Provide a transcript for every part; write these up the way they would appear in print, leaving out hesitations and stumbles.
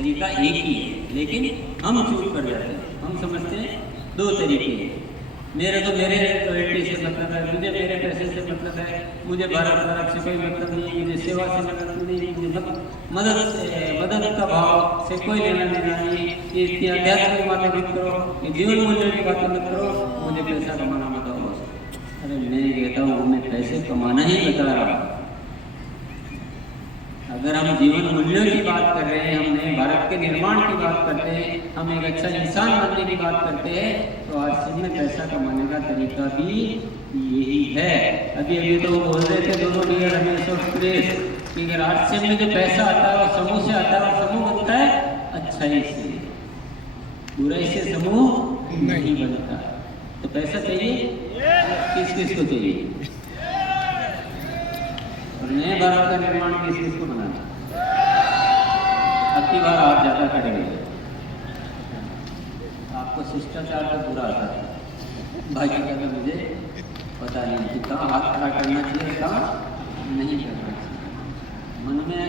तरीका एक ही है, लेकिन हम चूक कर जाते हैं। हम समझते हैं दो तरीके हैं, मेरे रॉयल्टी से मतलब है, मुझे मेरे पैसे से मतलब है, मुझे भारत से कोई मतलब नहीं, मुझे सेवा से मतलब नहीं, मुझे मदद का भाव से कोई लेना देना नहीं, ये इतनी आध्यात्मिक बातें मत करो, ये जीवन मूल्य की बातें मत करो, मुझे पैसा कमाना बताओ। अरे मैं कहता हूँ मैं पैसे कमाना ही बता रहा हूँ। अगर हम जीवन मूल्यों की बात कर रहे हैं, हम नए भारत के निर्माण की बात करते हैं, हम एक अच्छा इंसान बनने की बात करते हैं, तो आज में पैसा कमाने का तरीका भी यही है। अभी तो वो बोल रहे थे दोनों लीडर रमेश और सुरेश कि अगर आरसीएम में जो पैसा आता है वो समूह से आता है, और समूह बनता है अच्छाई से, बुराई से समूह नहीं बनता। तो पैसा चाहिए, किस किस को चाहिए? और नए भारत का निर्माण किस किस को बनाना? अब की बार आप ज़्यादा खड़े हुए, आपको शिष्टाचार तो पूरा आता है, बाकी का तो मुझे पता नहीं कि कहाँ हाथ खड़ा करना चाहिए, कहाँ नहीं करना चाहिए। मन में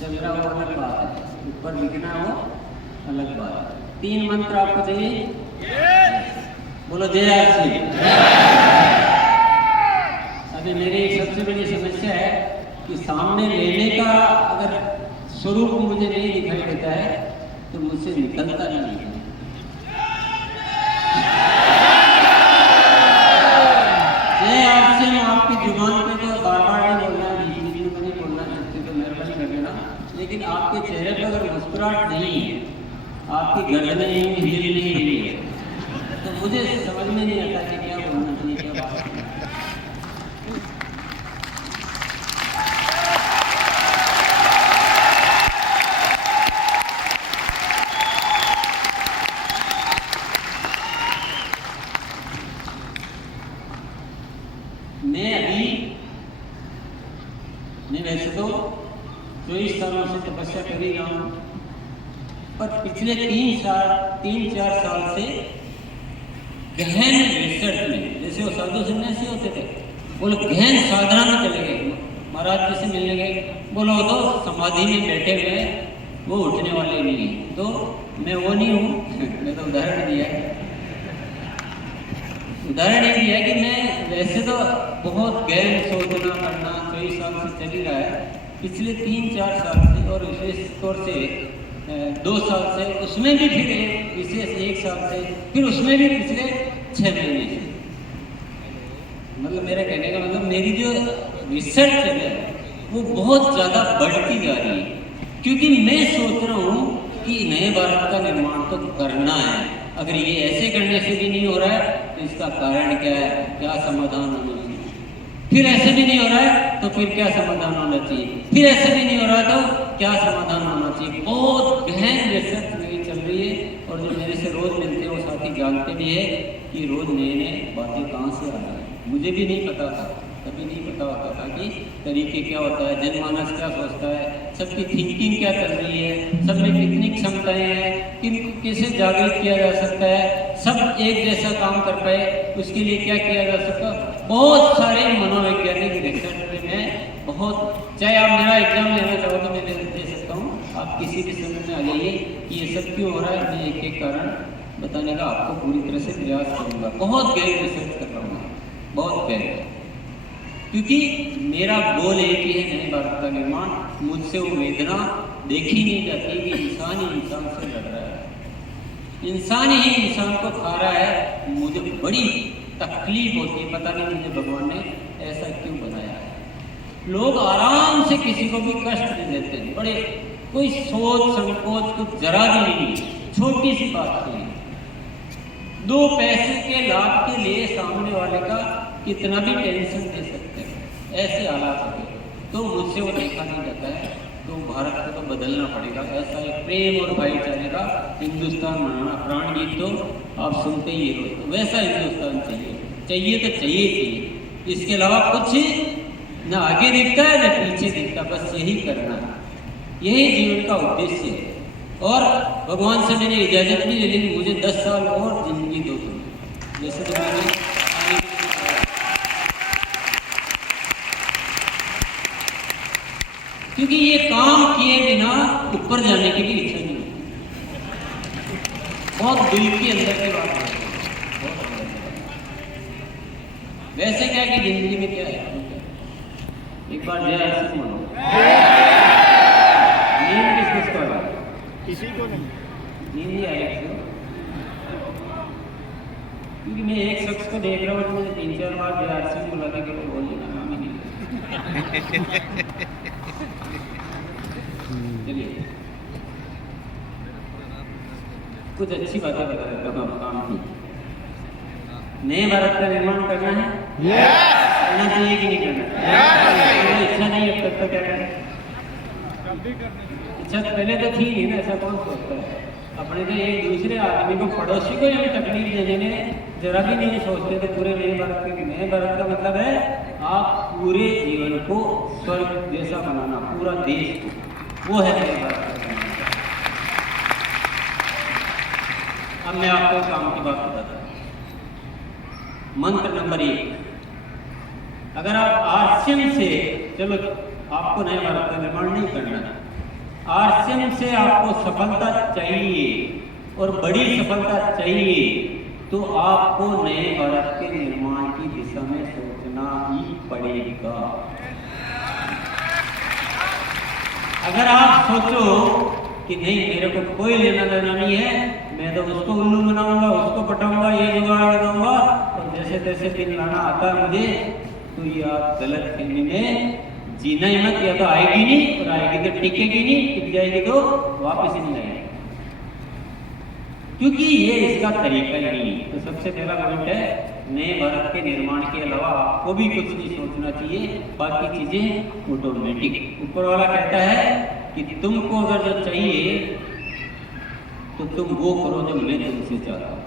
चल रहा वो अलग बात है, ऊपर लिखना हो अलग बात है। 3 मंत्र आपको चाहिए, बोलो जय श्री। अभी मेरी सबसे बड़ी समस्या है कि सामने लेने का अगर स्वरूप मुझे नहीं दिखाई देता है तो मुझसे निकलता नहीं है। जय आपसे मैं आपकी जुबान पे तो बार बार नहीं बोलना, बीच बीच में नहीं बोलना सकते तो मेहरबानी कर देना, लेकिन आपके चेहरे पर अगर मुस्कुराहट नहीं है, आपकी गर्दन नहीं हिल नहीं रही है, तो मुझे समझ में नहीं आता कि क्या बोलना चाहिए, क्या बात है। मैं वैसे तो 24 सालों से तपस्या कर ही रहा हूँ, पर पिछले 3-4 साल से गहन रिसर्च में, जैसे वो साधु सन्यासी होते थे, वो लोग गहन साधना में चले गए, महाराज जी से मिलने गए, बोलो तो समाधि में बैठे हुए, वो उठने वाले नहीं है। तो मैं वो नहीं हूँ, मैं तो उदाहरण दिया कि मैं वैसे तो बहुत गहन सोचना करना 24 साल से चल ही रहा है, पिछले 3-4 साल से, और विशेष तौर से 2 साल से, उसमें भी फिर विशेष 1 साल से, फिर उसमें भी पिछले 6 महीने से। मतलब मेरा कहने का मतलब मेरी जो रिसर्च है वो बहुत ज़्यादा बढ़ती जा रही है, क्योंकि मैं सोच रहा हूँ कि नए भारत का निर्माण तो करना है। अगर ये ऐसे करने से भी नहीं हो रहा है तो इसका कारण क्या है, क्या समाधान होना चाहिए? फिर ऐसे भी नहीं हो रहा है तो फिर क्या समाधान होना चाहिए? फिर ऐसे भी नहीं हो रहा तो क्या समाधान होना चाहिए? बहुत गहन रिसर्च मेरी चल रही है, और जो मेरे से रोज मिलते हैं वो साथी जानते भी है कि रोज नए नए बातें कहाँ से आ रही है। मुझे भी नहीं पता था, कभी नहीं पता होता था कि तरीके क्या होता है, जनमानस क्या सोचता है, सबकी थिंकिंग क्या चल रही है, सब में कितनी क्षमताएं हैं, किनको कैसे जागृत किया जा सकता है, सब एक जैसा काम कर पाए उसके लिए क्या किया जा सकता है। बहुत सारे मनोवैज्ञानिक रिसर्च में बहुत, चाहे आप मेरा एग्जाम लेना चाहो तो मैं दे सकता हूँ, आप किसी भी समय में आ जाइए कि ये सब क्यों हो रहा है, मैं एक एक कारण बताने का आपको पूरी तरह से प्रयास करूँगा। बहुत गहन रिसर्च कर रहा हूँ, बहुत गहन, क्योंकि मेरा गोल एक ही है, नए भारत का निर्माण। मुझसे वो वेदना देखी नहीं जाती कि इंसान ही इंसान से लड़ रहा है, इंसान ही इंसान को खा रहा है। मुझे बड़ी तकलीफ होती है, पता नहीं मुझे भगवान ने ऐसा क्यों बनाया है। लोग आराम से किसी को भी कष्ट दे देते हैं, बड़े कोई सोच संकोच कुछ जरा भी नहीं, छोटी सी बात के लिए, 2 पैसे के लाभ के लिए सामने वाले का कितना भी टेंशन दे सकते हैं, ऐसे हालात होते। तो मुझसे वो देखा नहीं जाता है, तो भारत को तो बदलना पड़ेगा। ऐसा एक प्रेम और भाईचारे का हिंदुस्तान बनाना, प्राण गीत तो आप सुनते ही हो, तो वैसा हिंदुस्तान चाहिए, चाहिए तो चाहिए। इसके अलावा कुछ न आगे दिखता है न पीछे दिखता, बस यही करना है, यही जीवन का उद्देश्य है। और भगवान से मैंने इजाज़त भी ले ली, मुझे 10 साल और जिंदगी दो तुम, जैसे तो मैंने, क्योंकि ये काम किए बिना ऊपर जाने की भी इच्छा नहीं। बहुत दिल के अंदर की बात है, बहुत अंदर की बात। वैसे क्या कि जिंदगी में क्या है, एक बार जय हर सिंह बोलो, नींद किसको आ रहा है? किसी को नहीं, नींद नहीं आई किसी को? क्योंकि मैं एक शख्स को देख रहा हूँ तो मुझे 3-4 बार जय हर सिंह बुला के बोलिए ना, नाम ही नहीं। चलिए कुछ अच्छी बातें बता देता हूँ काम की। नए भारत का निर्माण करना है, करना चाहिए कि नहीं करना? इच्छा नहीं है तब तक क्या करें? इच्छा तो पहले तो थी नहीं ना, ऐसा कौन सोचता है? अपने तो एक दूसरे आदमी को, पड़ोसी को ये तकलीफ देने में जरा भी नहीं सोचते थे पूरे नए भारत के। नए भारत का मतलब है आप पूरे जीवन को स्वर्ग जैसा बनाना, पूरा देश को, वो है नए भारत का। अब मैं आपको काम की बात बताता हूँ। मंत्र नंबर 1, अगर आप आरसीएम से, चलो आपको नए भारत का निर्माण नहीं करना, आरसीएम से आपको सफलता चाहिए और बड़ी सफलता चाहिए, तो आपको नए भारत के निर्माण की दिशा में सोचना ही पड़ेगा। अगर आप सोचो कि नहीं मेरे को कोई लेना देना नहीं है, मैं तो उसको उल्लू बनाऊंगा, उसको पटाऊंगा, ये जुगाड़ लगाऊंगा और जैसे तैसे दिन लाना आता है मुझे, तो ये आप गलत फहमी में जीना ही मत। या तो आएगी नहीं, और आएगी तो टिकेगी नहीं, टिक जाएगी तो वापस ही नहीं आएगी, क्योंकि ये इसका तरीका ही नहीं है। तो सबसे पहला पॉइंट है, नए भारत के निर्माण के अलावा आपको भी कुछ नहीं सोचना चाहिए, बाकी चीजें ऑटोमेटिक। ऊपर वाला कहता है कि तुमको अगर जो चाहिए तो तुम वो करो जो मैं तुमसे चाहता हूँ।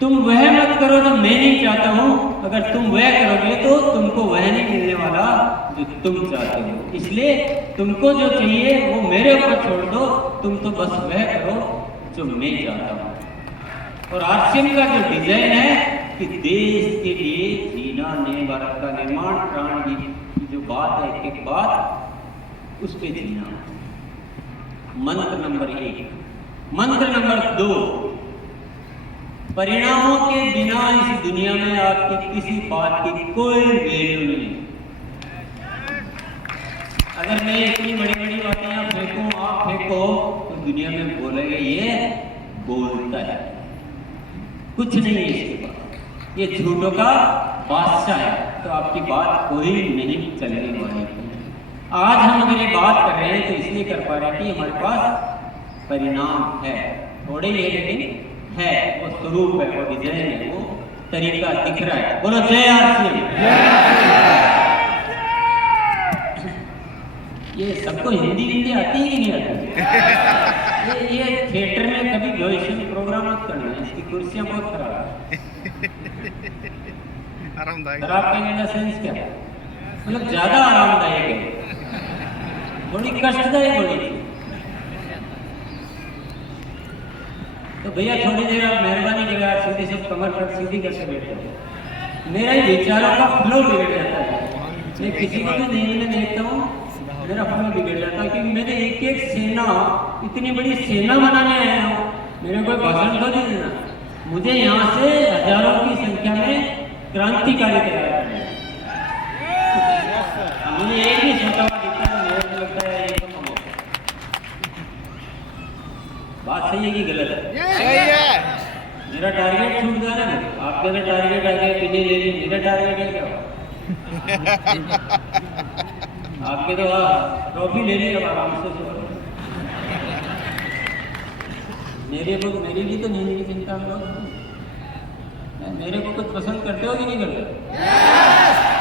तुम वह मत करो जो मैं नहीं चाहता हूँ। अगर तुम वह करोगे तो तुमको वह नहीं मिलने वाला जो तुम चाहते हो। इसलिए तुमको जो चाहिए वो मेरे ऊपर छोड़ दो, तुम तो बस वह करो जो मैं चाहता हूँ। और आरसीएम का जो डिजाइन है कि देश के लिए जीना, नए भारत का निर्माण, प्राण की जो बात है, एक बात उस पर जीना। मंत्र नंबर 1। मंत्र नंबर 2, परिणामों के बिना इस दुनिया में आपकी किसी बात की कोई वैल्यू नहीं। अगर मैं इतनी बड़ी बड़ी बातें यहाँ फेंकूं, आप फेंको, तो दुनिया में बोलेंगे ये बोलता है, कुछ नहीं है इसके पास, ये झूठों का बादशाह है। तो आपकी बात कोई नहीं चलने वाली। आज हम अगर ये बात कर रहे हैं तो इसलिए कर पा रहे हैं कि हमारे पास परिणाम है, थोड़े ही है लेकिन है, वो स्वरूप है, वो डिजाइन है, वो तरीका दिख रहा है। बोलो जय आरसीएम। ये सबको हिंदी हिंदी आती है कि नहीं आती? ये थिएटर में कभी ग्लोशन प्रोग्राम मत करना, इसकी कुर्सियां बहुत खराब है। खराब कहने का सेंस क्या है? मतलब ज्यादा आरामदायक है, थोड़ी कष्टदायक होगी। तो भैया थोड़ी देर आप मेहरबानी करें, आप सीधी से कमर पर सीधी करके बैठो। मेरा विचारों का फ्लो बिगड़ जाता है। मैं किसी को भी नहीं में देखता हूँ, मेरा फ्लो बिगड़ जाता है, क्योंकि मैंने एक एक सेना, इतनी बड़ी सेना बनाने आया हूँ। मेरे कोई भाषण तो नहीं देना, मुझे यहाँ से हजारों की संख्या में क्रांतिकारी तैयार करना है। मुझे एक ही छोटा हुआ दिखता है, मेरे को लगता है ये कम हो गया। बात सही है कि गलत है? सही है। मेरा टारगेट छूट जा रहा है। आपके अगर टारगेट आ गया पीने ले ली, मेरा टारगेट है क्या? आपके तो ट्रॉफी ले ली, अब आराम से सो। मेरी भी तो नींद की चिंता करो। मेरे को कुछ पसंद करते हो कि नहीं करते?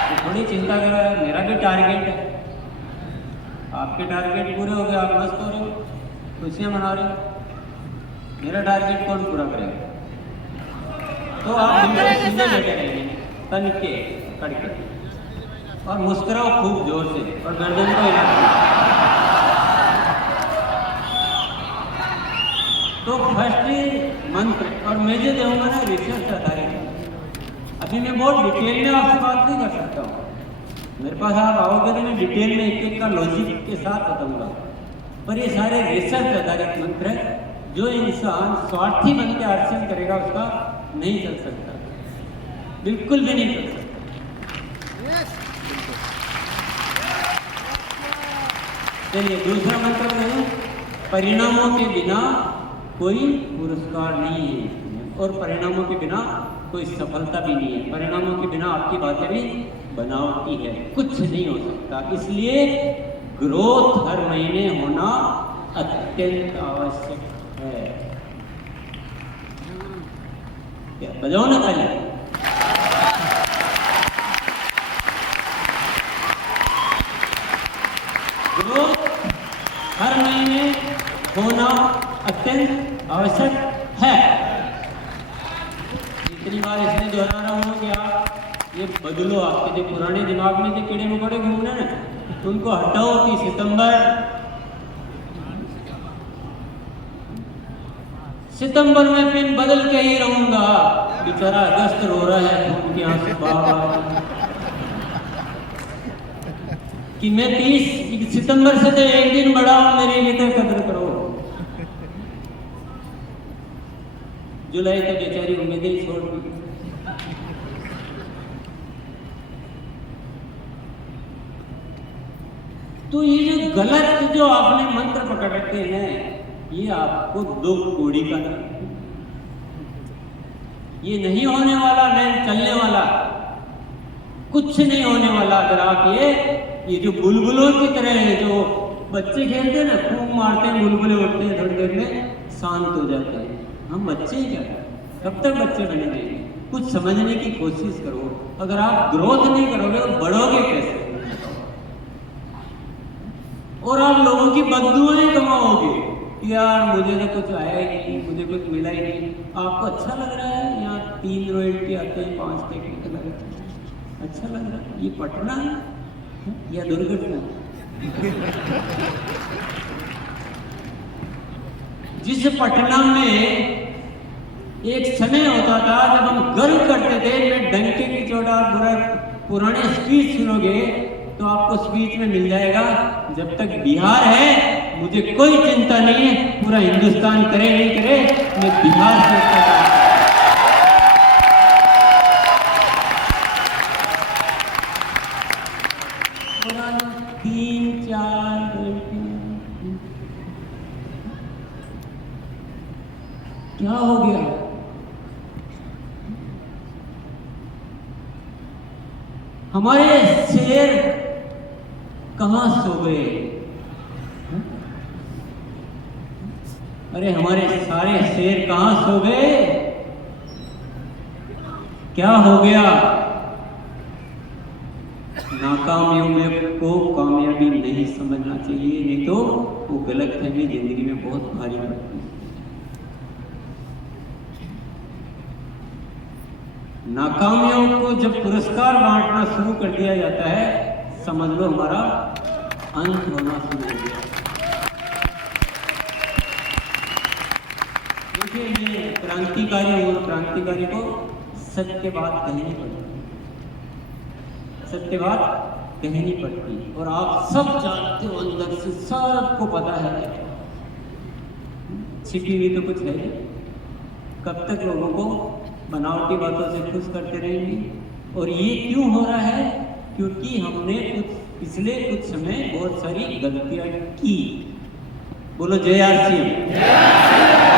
तो थोड़ी चिंता कर रहा है, मेरा भी टारगेट है। आपके टारगेट पूरे हो गए, आप मस्त हो रहे हो, खुशियाँ मना रहे हो। मेरा टारगेट कौन पूरा करेगा? तो आप बिल्कुल सीधे बैठे रहेंगे, तन के कड़ के, और मुस्कुराओ खूब जोर से और गर्दन को हिलाओ। तो फर्स्ट मंत्र, और मैं जो दूंगा ना रिसर्च आधारित। अभी मैं बहुत डिटेल में आपसे बात नहीं कर सकता हूँ, मेरे पास आप आओगे तो मैं डिटेल में एक एक का लॉजिक के साथ बताऊंगा, पर ये सारे रिसर्च आधारित मंत्र है। जो इंसान स्वार्थी बन के आचरण करेगा उसका नहीं चल सकता, बिल्कुल भी नहीं चल सकता। चलिए दूसरा मंत्र है, परिणामों के बिना कोई पुरस्कार नहीं है और परिणामों के बिना कोई सफलता भी नहीं है। परिणामों के बिना आपकी बातें भी बनावटी है, कुछ नहीं हो सकता। इसलिए ग्रोथ हर महीने होना अत्यंत आवश्यक है। क्या बजाओ ना ताली। ग्रोथ हर महीने होना अत्यंत आवश्यक है। इतनी बार इसलिए दोहरा रहा हूँ कि आप ये बदलो, आपके जो पुराने दिमाग में जो कीड़े मकोड़े घूम रहे हैं ना, उनको हटाओ। कि सितंबर में फिर बदल के ही रहूंगा। बेचारा अगस्त रो रहा है खून के आंसू बहा कि मैं 30 सितंबर से तो एक दिन बड़ा हूं, मेरी लिए तो कदर करो। जुलाई तक बेचारी उम्मीदें ही छोड़ दी। तो ये जो गलत जो आपने मंत्र पकड़ रखे हैं, ये आपको दो कोड़ी का नहीं, ये नहीं होने वाला, नहीं चलने वाला, कुछ नहीं होने वाला। अगर आप ये जो बुलबुलों की तरह है, जो बच्चे खेलते हैं ना, खूब मारते हैं, बुलबुले उठते हैं, थोड़ी देर में शांत हो जाते हैं। हम बच्चे ही क्या, कब तक बच्चे बने रहेंगे? कुछ समझने की कोशिश करो। अगर आप ग्रोथ नहीं करोगे तो बढ़ोगे कैसे? और आप लोगों की बददुआएं कमाओगे, यार मुझे तो कुछ आया ही नहीं, मुझे कुछ मिला ही नहीं। आपको अच्छा लग रहा है यहाँ 3 रॉयल्टी आते हैं, 5 टेक्निकल आते हैं, अच्छा लग रहा है? ये पटना है या दुर्घटना? जिस पटना में एक समय होता था जब हम गर्व करते थे, मैं डंके की चौड़ा पुराने स्पीच सुनोगे तो आपको स्पीच में मिल जाएगा, जब तक बिहार है मुझे कोई चिंता नहीं है, पूरा हिंदुस्तान करे नहीं करे, मैं बिहार से पुराना 3-4 क्या हो गया? हमारे शेर कहां सो गए? अरे हमारे सारे शेर कहां सो गए? क्या हो गया? नाकामियों को कामयाबी नहीं समझना चाहिए, नहीं तो वो गलतफहमी जिंदगी में बहुत भारी पड़ती है। नाकामियों को जब पुरस्कार बांटना शुरू कर दिया जाता है, समझ लो हमारा अंत होना शुरू हो गया। देखिए ये क्रांतिकारी और क्रांतिकारी को सत्य बात कहनी पड़ती, सत्य बात कहनी पड़ती। और आप सब जानते हो, अंदर से सबको पता है, छिपी हुई तो कुछ है नहीं। कब तक लोगों को बनावटी बातों से खुश करते रहेंगे? और ये क्यों हो रहा है? क्योंकि हमने पिछले कुछ समय बहुत सारी गलतियां की। बोलो जय आर सी एम।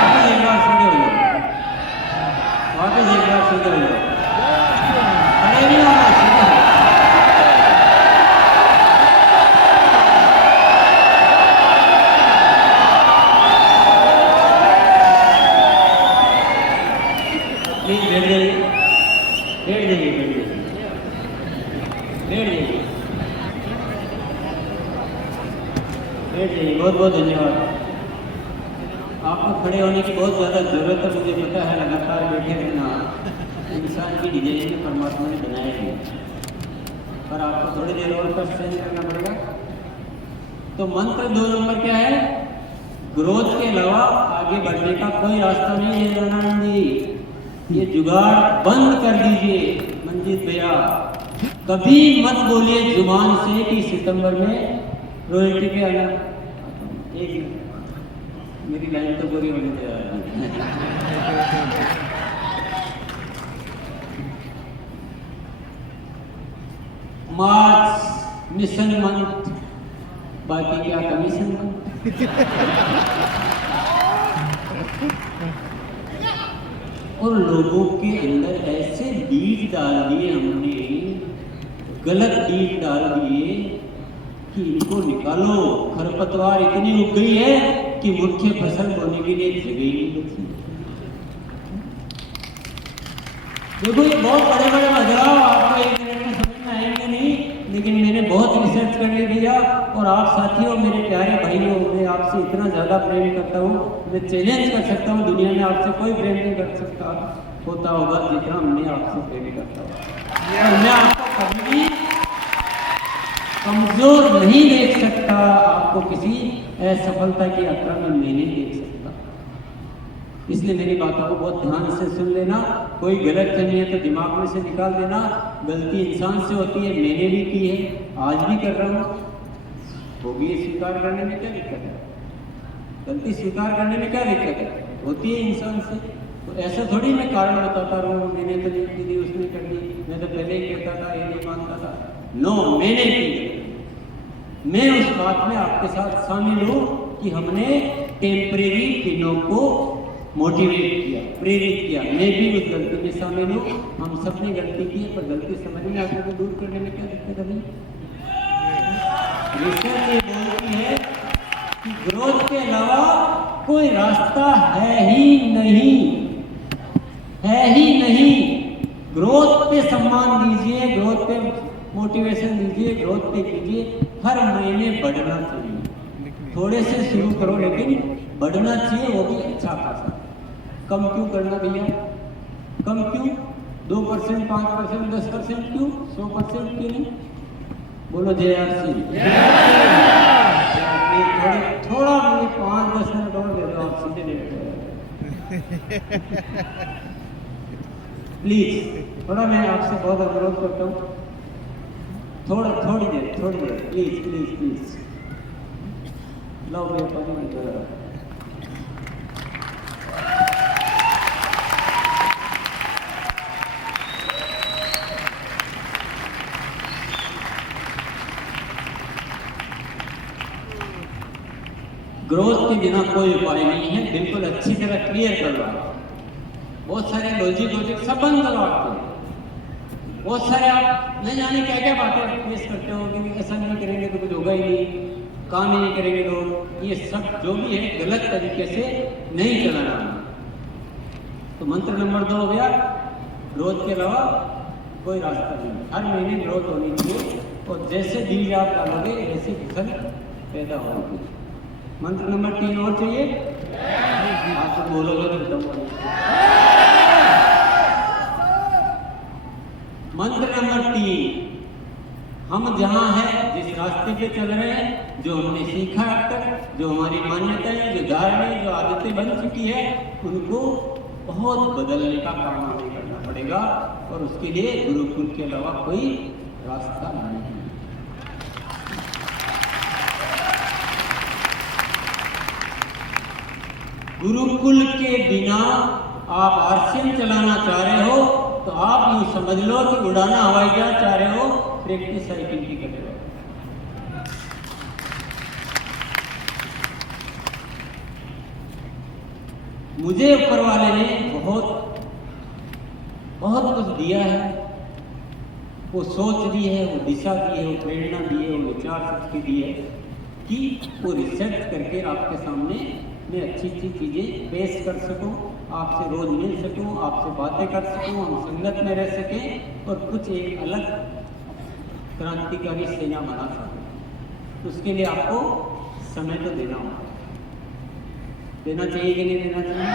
वापस एक बार सीधे हो जाओ, वापस एक बार सीधे हो जाओ, अरे नहीं होना सीधे। बैठ जाइए, बैठ जाइए, बैठ जाइए, बैठ जाइए, बैठ जाइए। बहुत बहुत धन्यवाद। आपको खड़े होने की बहुत ज़्यादा ज़रूरत है, मुझे पता है। लगातार बैठे रहना इंसान की डिजाइन में परमात्मा ने बनाया है, पर आपको थोड़ी देर और कष्ट सहन करना पड़ेगा। तो मंत्र 2 नंबर क्या है? ग्रोथ के अलावा आगे बढ़ने का कोई रास्ता नहीं है रानंद जी। ये जुगाड़ बंद कर दीजिए मंजीत भैया। कभी मत बोलिए जुबान से कि सितंबर में रॉयल्टी पे आना। एक मेरी लाइन तो पूरी होने दे रहा है। मार्च मिशन मंथ, बाकी क्या कमीशन मंथ। और लोगों के अंदर ऐसे बीज डाल दिए हमने, गलत बीज डाल दिए कि इनको निकालो। खरपतवार इतनी उग गई है कि मुख्य फसल बोने के लिए जगह ही नहीं बची। देखो ये बहुत बड़े बड़े बदलाव आपको एक मिनट में समझ में आएंगे नहीं, लेकिन मैंने बहुत रिसर्च कर ली भैया। और आप साथियों, मेरे प्यारे भाइयों, मैं आपसे इतना ज़्यादा प्रेम करता हूँ, मैं चैलेंज कर सकता हूँ, दुनिया में आपसे कोई प्रेम नहीं कर सकता होता होगा जितना मैं आपसे प्रेम करता हूँ। और मैं आपको कभी भी कमजोर नहीं देख सकता, आपको किसी असफलता की यात्रा में मैं नहीं देख सकता। इसलिए मेरी बातों को बहुत ध्यान से सुन लेना। कोई गलत फहमी है तो दिमाग में से निकाल देना। गलती इंसान से होती है, मैंने भी की है, आज भी कर रहा हूँ, होगी। स्वीकार करने में क्या दिक्कत है? गलती स्वीकार करने में क्या दिक्कत है? होती है इंसान से। तो ऐसा थोड़ी मैं कारण बताता रहूँ, मैंने तो नहीं की थी, उसने कर दी, मैं तो पहले ही कहता था, ये नहीं मानता था। नो, मैंने की। मैं उस बात में आपके साथ शामिल हूँ कि हमने टेम्परेरी दिनों को मोटिवेट किया, प्रेरित किया। मैं भी उस गलती में शामिल हूँ। हम सब ने गलती की है, पर गलती समझ में आकर को दूर करने में क्या दिक्कत है? रिसर्च ये बोलती है कि ग्रोथ के अलावा कोई रास्ता है ही नहीं, है ही नहीं। ग्रोथ पे सम्मान दीजिए, ग्रोथ पे मोटिवेशन दीजिए, ग्रोथ पे कीजिए। हर महीने बढ़ना चाहिए, थोड़े से शुरू करो, लेकिन बढ़ना चाहिए, वो भी अच्छा खासा। कम क्यों करना भैया? कम क्यों? 2%, 5%, 10% क्यों? 100% क्यों नहीं? बोलो जय आरसी। थोड़ा मुझे 5-10 मिनट और दे दो, आप सीधे ले प्लीज। थोड़ा मैं आपसे बहुत अनुरोध करता हूँ, थोड़ी देर प्लीज प्लीज प्लीज। लो भैया पानी नहीं कर रहा। ग्रोथ के बिना कोई उपाय नहीं है, बिल्कुल अच्छी तरह क्लियर कर रहा है। बहुत सारे लॉजिक सब बंद करो आपको। बहुत सारे आप नहीं जाने क्या क्या बातें फेस करते हो कि ऐसा नहीं करेंगे तो कुछ होगा ही नहीं, काम ही नहीं करेंगे लोग। ये सब जो भी है गलत तरीके से नहीं चलाना। तो मंत्र नंबर 2 हो गया, ग्रोथ के अलावा कोई रास्ता नहीं। हर महीने ग्रोथ होनी चाहिए, और जैसे बीज आप डालोगे वैसे फसल पैदा होगी। मंत्र नंबर 3 और चाहिए? आप तो बोलोगे तो बताऊंगा। मंत्र नंबर 3, हम जहाँ हैं, जिस रास्ते पे चल रहे हैं, जो हमने सीखा अब तक, जो हमारी मान्यताएं, जो धारणाएं, जो आदतें बन चुकी है, उनको बहुत बदलने का काम हमें करना पड़ेगा। और उसके लिए गुरुकुल के अलावा कोई रास्ता नहीं। गुरुकुल के बिना आप आरसीएम चलाना चाह रहे हो तो आप यूं समझ लो कि उड़ाना हवाई जहाज चाह रहे हो, प्रैक्टिस साइकिल की कर रहे हो। मुझे ऊपर वाले ने बहुत कुछ दिया है। वो सोच दी है, वो दिशा दी है, वो प्रेरणा दी है, वो विचार शक्ति दी है कि वो रिसर्च करके आपके सामने मैं अच्छी चीज़ें पेश कर सकूं, आपसे रोज मिल सकूं, आपसे बातें कर सकूं, हम संगत में रह सकें और कुछ एक अलग क्रांतिकारी सेना बना सकें। तो उसके लिए आपको समय तो देना होगा। देना चाहिए कि नहीं देना चाहिए?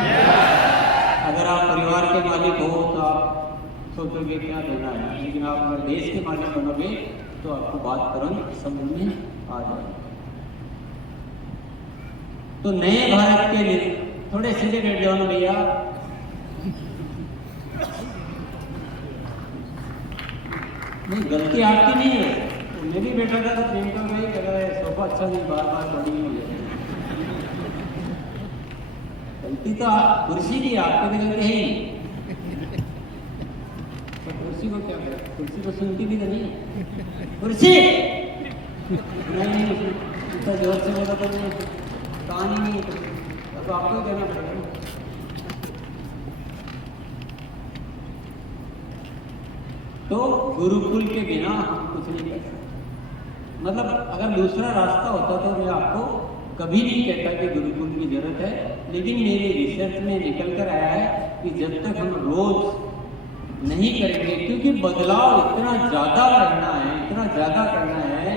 अगर आप परिवार के मालिक हो तो आप सोचोगे क्या देना है, लेकिन आप अगर देश के मालिक बनोगे तो आपको बात तुरंत समझ में आ जाएगी। तो नए भारत के लिए थोड़े सीधे बैठ जाओ ना भैया। नहीं, गलती आपकी नहीं है। तो मैं भी बैठा था तो प्रियंका भाई कह रहा है सोफा अच्छा नहीं, बार बार बड़ी हुई है। गलती तो कुर्सी की, आपकी भी गलती है ही। तो कुर्सी को क्या करें, कुर्सी को सुनती भी तो नहीं है। कुर्सी नहीं, इतना जोर से बोला तो कान ही नहीं, तो आपको ही कहना पड़ेगा ना। तो गुरुकुल के बिना हम कुछ नहीं कर सकते। मतलब अगर दूसरा रास्ता होता तो मैं आपको कभी नहीं कहता कि गुरुकुल की जरूरत है, लेकिन मेरी रिसर्च में निकल कर आया है कि जब तक हम रोज नहीं करेंगे, क्योंकि बदलाव इतना ज़्यादा करना है, इतना ज़्यादा करना है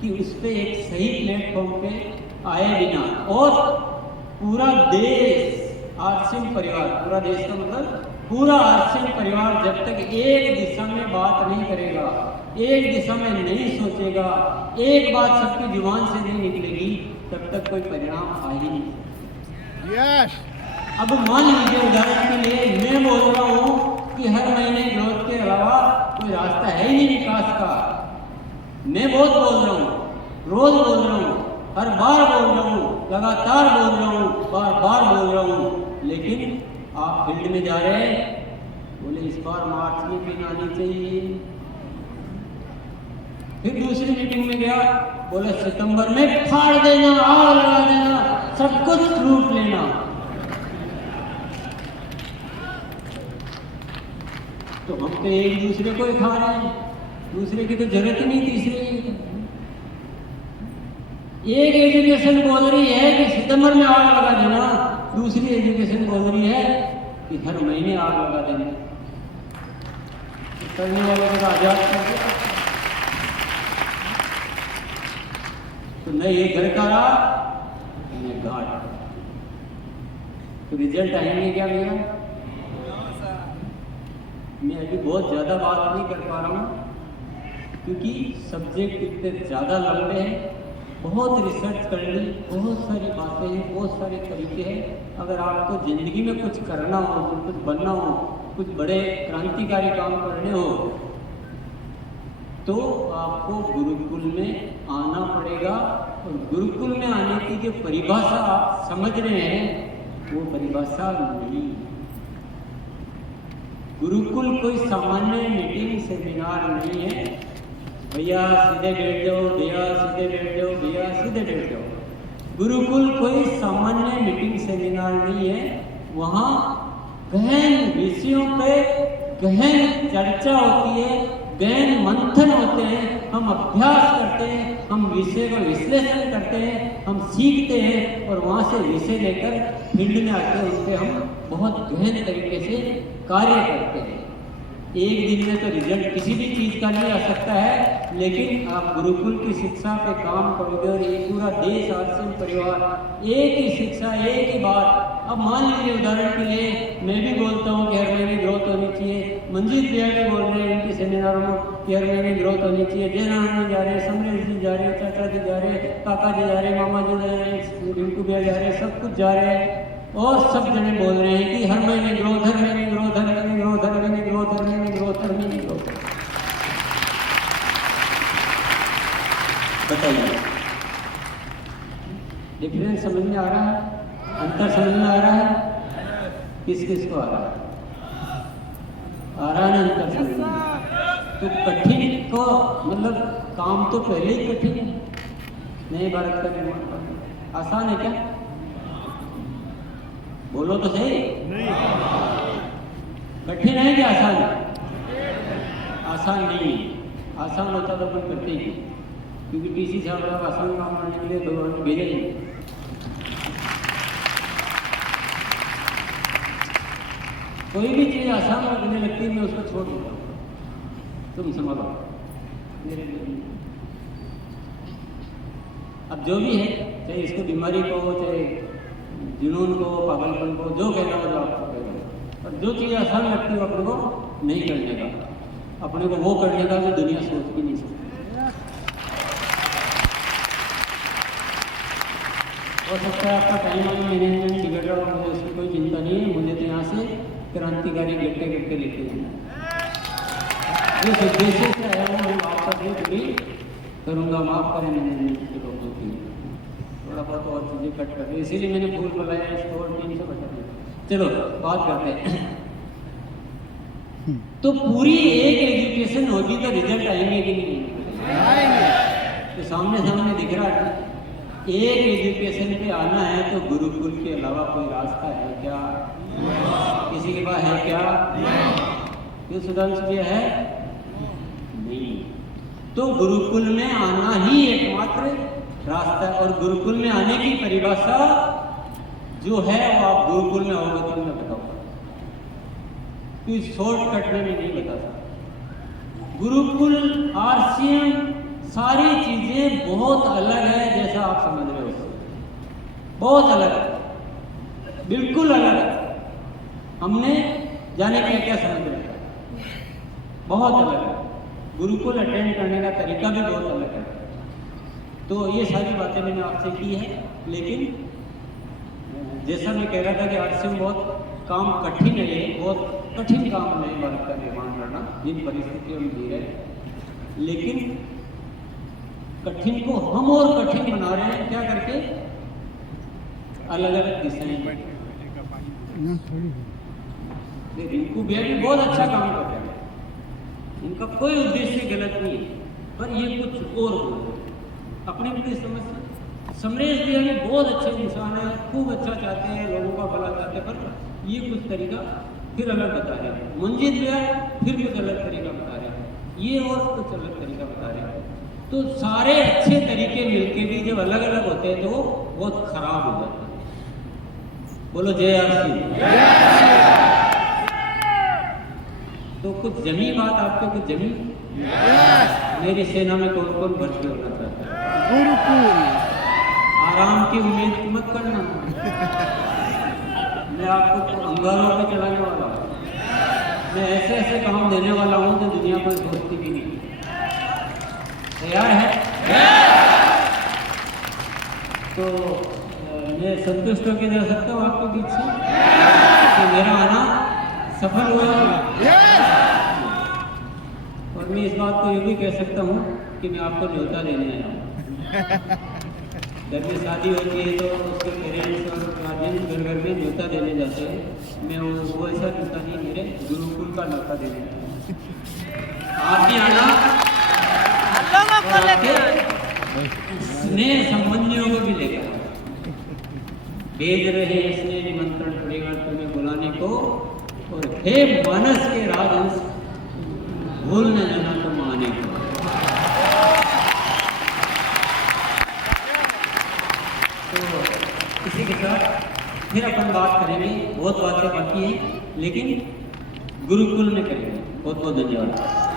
कि उस पर एक सही प्लेटफॉर्म पे आए बिना, और पूरा देश आरसीएम परिवार, पूरा देश का मतलब पूरा आरसीएम परिवार जब तक एक दिशा में बात नहीं करेगा, एक दिशा में नहीं सोचेगा, एक बात सबकी जुबान से नहीं निकलेगी, तब तक कोई परिणाम आ ही नहीं। यस। अब मान लीजिए उदाहरण के लिए मैं बोल रहा हूँ कि हर महीने ग्रोथ के अलावा कोई रास्ता है ही नहीं विकास का। मैं बहुत बोल रहा हूँ, रोज बोल रहा हूँ, हर बार बोल रहा हूँ, लगातार बोल रहा हूँ, बार बार बोल रहा हूँ, लेकिन आप फील्ड में जा रहे हैं, बोले इस बार मार्च में पिन आनी चाहिए। फिर दूसरी मीटिंग में गया, बोले सितंबर में फाड़ देना, आग लगा देना, सब कुछ लूट लेना। तो हम तो एक दूसरे को ही खा रहे हैं, दूसरे की तो जरूरत ही नहीं। तीसरे एक एजुकेशन बोल रही है कि सितंबर में आग लगा देना, दूसरी एजुकेशन बोल रही है कि हर महीने आग लगा देना। करने वाले को आजाद कर दिया। तो न ये घर का रहा न घाट। तो रिजल्ट आएंगे क्या भैया? मैं अभी बहुत ज़्यादा बात नहीं कर पा रहा हूँ, क्योंकि सब्जेक्ट इतने ज़्यादा लंबे हैं, बहुत रिसर्च कर ली, बहुत सारी बातें हैं, बहुत सारे तरीके हैं। अगर आपको ज़िंदगी में कुछ करना हो, कुछ बनना हो, कुछ बड़े क्रांतिकारी काम करने हो, तो आपको गुरुकुल में आना पड़ेगा। और गुरुकुल में आने की जो परिभाषा आप समझ रहे हैं, वो परिभाषा नहीं। गुरुकुल कोई सामान्य मीटिंग सेमिनार नहीं है, भैया सीधे बैठ जाओ, भैया सीधे बैठ जाओ, भैया सीधे बैठ जाओ। गुरुकुल कोई सामान्य मीटिंग सेमिनार नहीं है। वहाँ गहन विषयों पे गहन चर्चा होती है, गहन मंथन होते हैं, हम अभ्यास करते हैं, हम विषय का विश्लेषण करते हैं, हम सीखते हैं, और वहाँ से विषय लेकर फील्ड में आके उन पर हम बहुत गहन तरीके से कार्य करते हैं। एक दिन में तो रिजल्ट किसी भी चीज़ का नहीं आ सकता है, लेकिन आप गुरुकुल की शिक्षा पे काम करोगे और ये पूरा देश आरसीएम परिवार एक ही शिक्षा, एक ही बात। अब मान लीजिए उदाहरण के लिए मैं भी बोलता हूँ कि हर महीने ग्रोथ होनी चाहिए, मंजीत भैया भी बोल रहे हैं उनके सेमिनारों में कि हर महीने ग्रोथ होनी चाहिए, जयनारायण जा रहे हैं, समरेश जी जा रहे हैं, चाचा जी जा रहे हैं, काका जी जा रहे हैं, मामा जी जा रहे हैं, रिंकू भैया जा रहे हैं, सब कुछ जा रहे हैं, और सब जने बोल रहे हैं कि हर महीने ग्रोथ, हर महीने ग्रोथ, हर महीने ग्रोथ, हर महीने ग्रोथ, हर महीने ग्रोथ, हर महीने ग्रोथ। बताइए डिफरेंस समझ में आ रहा है? अंतर समझ में आ रहा है? किस किस को आ रहा है? आ रहा है ना अंतर समझ में? तो कठिन को मतलब काम तो पहले ही कठिन है। नए भारत का निर्माण करना आसान है क्या? बोलो तो सही। कठिन है कि आसान है? आसान नहीं है। आसान होता तो अपन करते ही, क्योंकि टीसी साहब का आसान काम करने के लिए भगवान ने भेजा ही। कोई भी चीज़ आसान लगने लगती है, मैं उसको छोड़ देता हूँ, तुम संभालो मेरे लिए। अब जो भी है, चाहे इसको बीमारी को, चाहे जुनून को, पागलपन को, जो कहना हो जो आपको कहना, और जो चीज़ आसान लगती है अपने को नहीं करने का, अपने को वो करने का जो दुनिया सोच भी नहीं सकती। हो सकता है आपका टाइम और मैनेजमेंट बिगड़ रहा हो, मुझे उसकी कोई चिंता नहीं है। मुझे तो यहाँ से क्रांतिकारी गट्टे गट्टे लेके जाना। इस उद्देश्य से आया हूँ, मैं वापस नहीं कभी करूँगा, माफ़ करें मैंने लोगों की थोड़ा बहुत और चीज़ें कट कर दी, इसीलिए मैंने फूल बुलाया इसको और 300 बचा दिया। चलो बात करते हैं। तो पूरी एक एजुकेशन होगी तो रिजल्ट आएंगे कि नहीं आएंगे? तो सामने सामने दिख रहा है, एक एजुकेशन पे आना है तो गुरुकुल के अलावा कोई रास्ता है क्या? किसी के पास है क्या? क्यों सुधांश भैया है? नहीं। तो गुरुकुल में आना ही एकमात्र रास्ता है, और गुरुकुल में आने की परिभाषा जो है वो आप गुरुकुल में आओगे तो मैं बताऊंगा, कोई शॉर्टकट में नहीं बता सकता। गुरुकुल, आरसीएम, सारी चीजें बहुत अलग है, जैसा आप समझ रहे हो, बहुत अलग है, बिल्कुल अलग है। हमने जाने क्या समझ रखा है, बहुत अलग है। गुरुकुल अटेंड करने का तरीका भी बहुत अलग है। तो ये सारी बातें मैंने आपसे की है, लेकिन जैसा मैं कह रहा था कि आरसीएम बहुत काम कठिन है, ये बहुत कठिन काम है भारत का निर्माण करना, जिन परिस्थितियों में जी रहे, लेकिन कठिन को हम और कठिन बना रहे हैं, क्या करके? अलग अलग दिशाएं। रिंकू भैया भी बहुत अच्छा काम कर रहे हैं, इनका कोई उद्देश्य गलत नहीं है, पर ये कुछ और बोल रहे हैं अपनी अपनी समझ से। समरेश भैया भी बहुत अच्छे इंसान है, खूब अच्छा चाहते हैं, लोगों का भला चाहते हैं, पर ये कुछ तरीका फिर अलग बता रहे हैं। मंजीत भैया फिर कुछ अलग तरीका बता रहे हैं, ये और कुछ अलग तरीका बता रहे हैं। तो सारे अच्छे तरीके मिलके भी जब अलग अलग होते हैं तो वो बहुत खराब हो जाते हैं। बोलो जय आरसी। तो कुछ जमी बात आपको कुछ जमी? मेरी सेना में कौन कौन भर्ती होना चाहता है? गुरुकुल। आराम की उम्मीद मत करना, मैं आपको अंगारों पे चलाने वाला हूँ, मैं ऐसे ऐसे काम देने वाला हूँ जो दुनिया पर सोचती भी नहीं। तैयार है? तो मैं संतुष्ट होकर जा सकता हूँ आपके बीच से कि मेरा आना सफल हुआ, और मैं इस बात को ये भी कह सकता हूँ कि मैं आपको न्योता देने आया हूँ। घर में शादी होती है तो उसके पेरेंट्स और गार्जियन घर घर में न्योता देने जाते हैं, मैं वो ऐसा न्योता नहीं, मेरे गुरुकुल का न्योता देने आया हूँ। आप भी आना, स्नेह संबंधियों को भी लेकर भेज रहे स्नेह निमंत्रण परिवार तुम्हें बुलाने को, और हे मानस के राजहंस भूल न जाना तुम आने को। तो इसी के साथ फिर अपन बात करेंगे, बहुत बातें बाकी हैं लेकिन गुरुकुल में करेंगे। बहुत बहुत धन्यवाद।